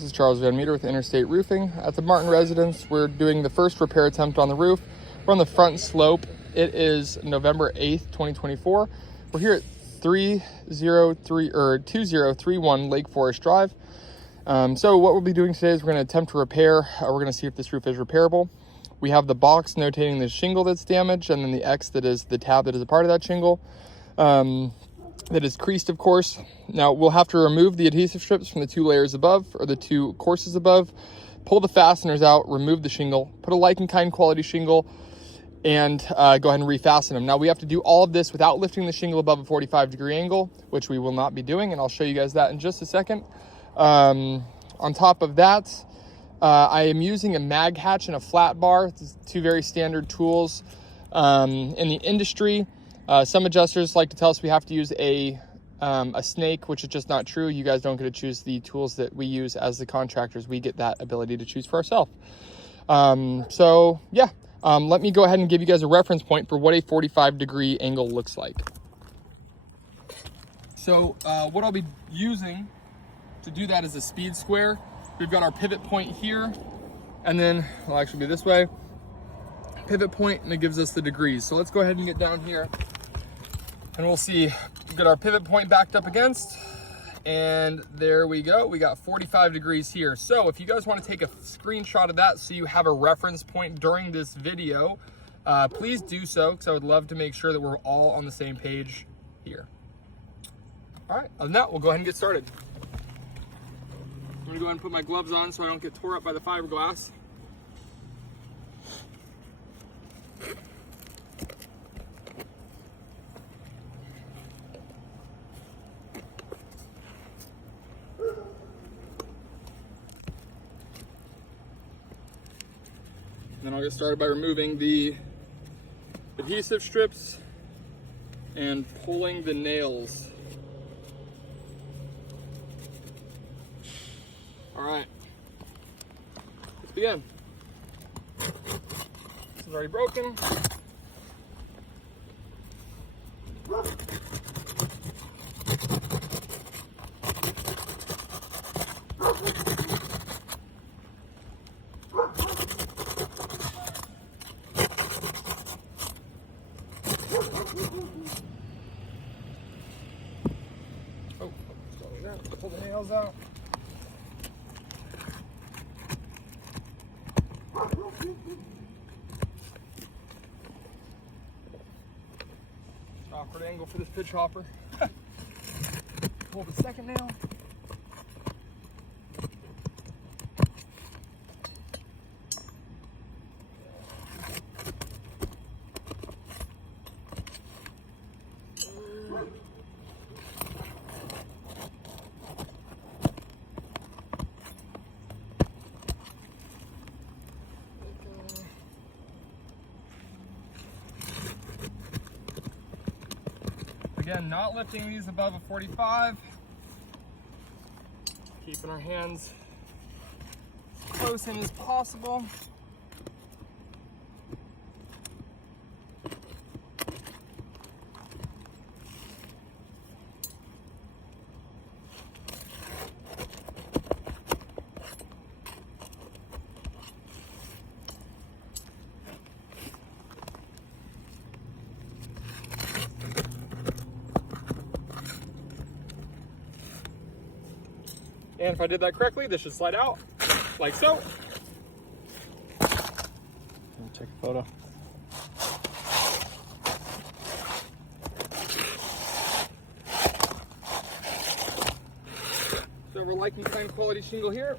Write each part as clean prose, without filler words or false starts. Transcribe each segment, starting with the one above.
This is Charles Van Meter with Interstate Roofing. At the Martin residence, we're doing the first repair attempt on the roof. We're on the front slope. It is November 8th, 2024. We're here at 2031 Lake Forest Drive. So what we'll be doing today is we're going to attempt to repair. We're going to see if this roof is repairable. We have the box notating the shingle that's damaged, and then the X that is the tab that is a part of that shingle. That is creased, of course. Now we'll have to remove the adhesive strips from the two layers above, or the two courses above, pull the fasteners out, remove the shingle, put a like and kind quality shingle, and go ahead and refasten them. Now we have to do all of this without lifting the shingle above a 45-degree angle, which we will not be doing, and I'll show you guys that in just a second. On top of that, I am using a mag hatch and a flat bar, two very standard tools in the industry. Some adjusters like to tell us we have to use a snake, which is just not true. You guys don't get to choose the tools that we use as the contractors. We get that ability to choose for ourselves. Let me go ahead and give you guys a reference point for what a 45-degree angle looks like. So what I'll be using to do that is a speed square. We've got our pivot point here, and then it'll actually be this way. Pivot point, and it gives us the degrees. So let's go ahead and get down here. And we'll see, get our pivot point backed up against, and there we go. We got 45 degrees here. So if you guys want to take a screenshot of that so you have a reference point during this video, please do so, because I would love to make sure that we're all on the same page here. All right, other than that, we'll go ahead and get started. I'm gonna go ahead and put my gloves on so I don't get tore up by the fiberglass. Then I'll get started by removing the adhesive strips and pulling the nails. All right, let's begin. This is already broken. Pull the nails out. Awkward angle for this pitch hopper. Pull the second nail. Again, not lifting these above a 45. Keeping our hands as close in as possible. And if I did that correctly, this should slide out like so. Let me take a photo. So we're liking kind quality shingle here.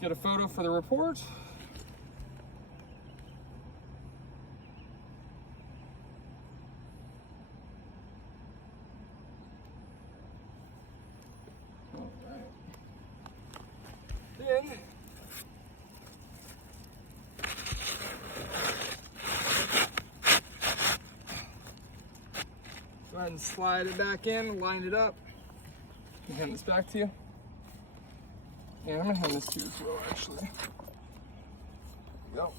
Get a photo for the report. Then go ahead and slide it back in, line it up. I'll hand this back to you. And I'm gonna hand this to you as well, actually. There you go.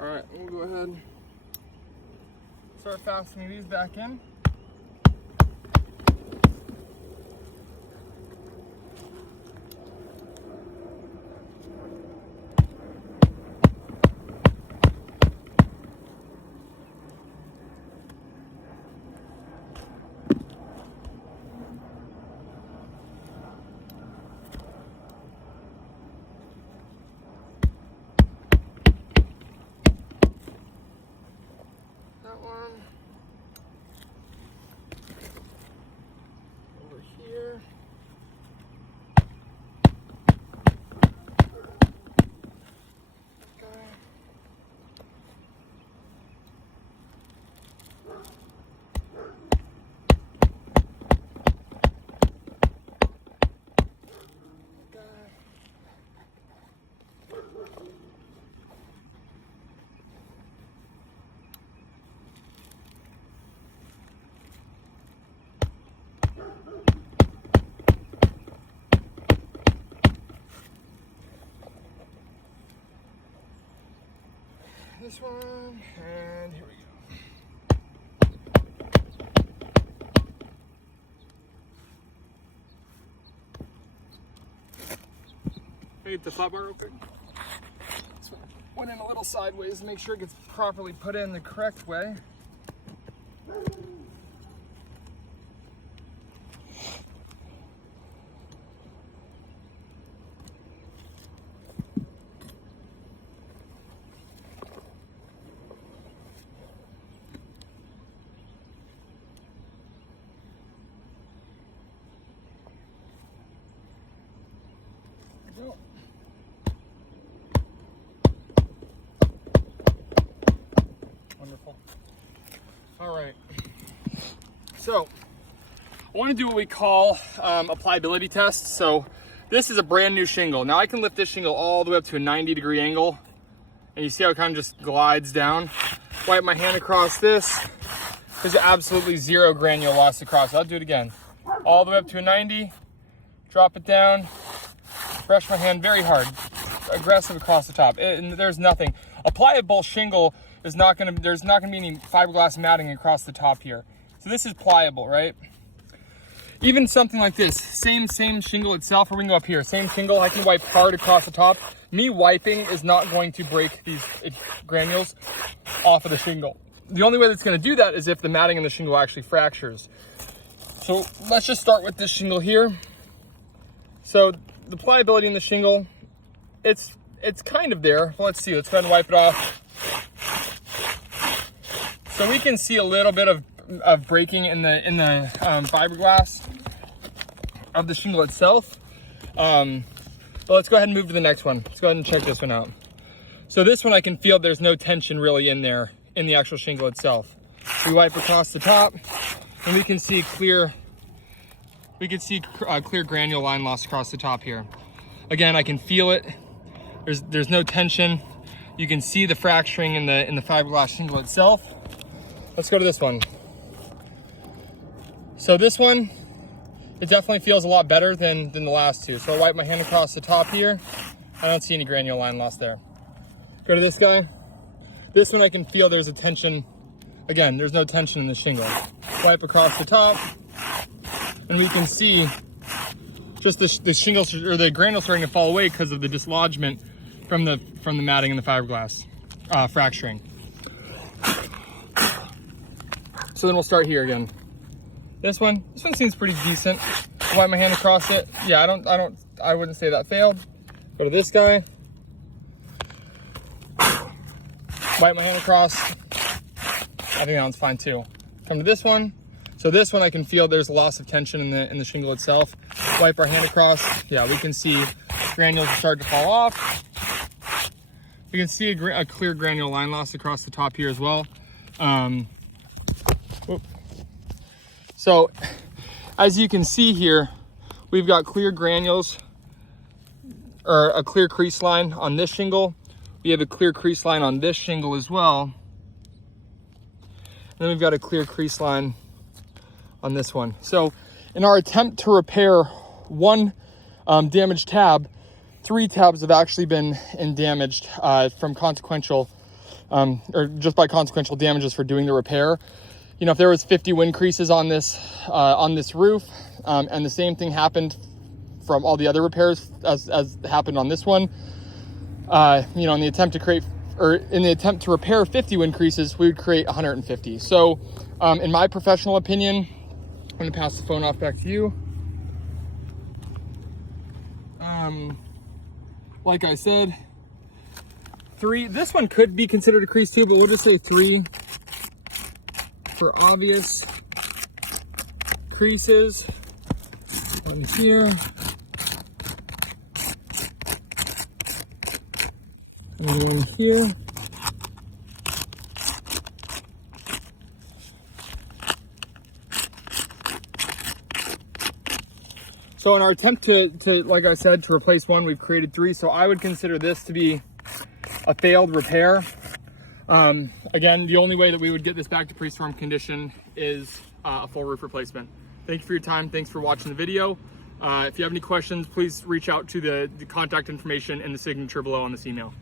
All right, we'll go ahead and start fastening these back in. That one over here. Okay. This one, and here we go. Can I get the flat bar real quick? This one went in a little sideways to make sure it gets properly put in the correct way. Go. Wonderful. All right. So I want to do what we call a pliability test. So this is a brand new shingle. Now I can lift this shingle all the way up to a 90-degree angle, and you see how it kind of just glides down. Wipe my hand across this. There's absolutely zero granule loss across. I'll do it again. All the way up to a 90. Drop it down. Brush my hand very hard, aggressive across the top, and there's nothing. A pliable shingle is not gonna, there's not gonna be any fiberglass matting across the top here. So this is pliable, right? Even something like this, same shingle itself, or we can go up here, same shingle, I can wipe hard across the top. Me wiping is not going to break these granules off of the shingle. The only way that's gonna do that is if the matting in the shingle actually fractures. So let's just start with this shingle here. So the pliability in the shingle, it's kind of there. Well, let's see, let's go ahead and wipe it off. So we can see a little bit of breaking in the fiberglass of the shingle itself. But let's go ahead and move to the next one. Let's go ahead and check this one out. So this one I can feel there's no tension really in there, in the actual shingle itself. We wipe across the top and we can see clear granule line loss across the top here. Again, I can feel it. There's no tension. You can see the fracturing in the fiberglass shingle itself. Let's go to this one. So this one, it definitely feels a lot better than the last two. So I wipe my hand across the top here. I don't see any granule line loss there. Go to this guy. This one I can feel there's a tension. Again, there's no tension in the shingle. Wipe across the top. And we can see just the shingles or the granules starting to fall away because of the dislodgement from the matting and the fiberglass fracturing. So then we'll start here again. This one seems pretty decent. Wipe my hand across it. Yeah, I wouldn't say that failed. Go to this guy. Wipe my hand across. I think that one's fine too. Come to this one. So this one I can feel there's a loss of tension in the shingle itself. Wipe our hand across. Yeah, we can see granules start to fall off. We can see a clear granule line loss across the top here as well. So as you can see here, we've got clear granules or a clear crease line on this shingle. We have a clear crease line on this shingle as well. And then we've got a clear crease line on this one. So in our attempt to repair one damaged tab, 3 tabs have actually been damaged from consequential or just by consequential damages for doing the repair. You know, if there was 50 wind creases on this roof, and the same thing happened from all the other repairs as happened on this one, you know, in the attempt to repair 50 wind creases, we would create 150. So, in my professional opinion, I'm gonna pass the phone off back to you. Like I said, 3. This one could be considered a crease too, but we'll just say 3 for obvious creases. One here. And one here. So in our attempt to, like I said, to replace one, we've created 3. So I would consider this to be a failed repair. Again, the only way that we would get this back to pre-storm condition is a full roof replacement. Thank you for your time. Thanks for watching the video. If you have any questions, please reach out to the contact information in the signature below on this email.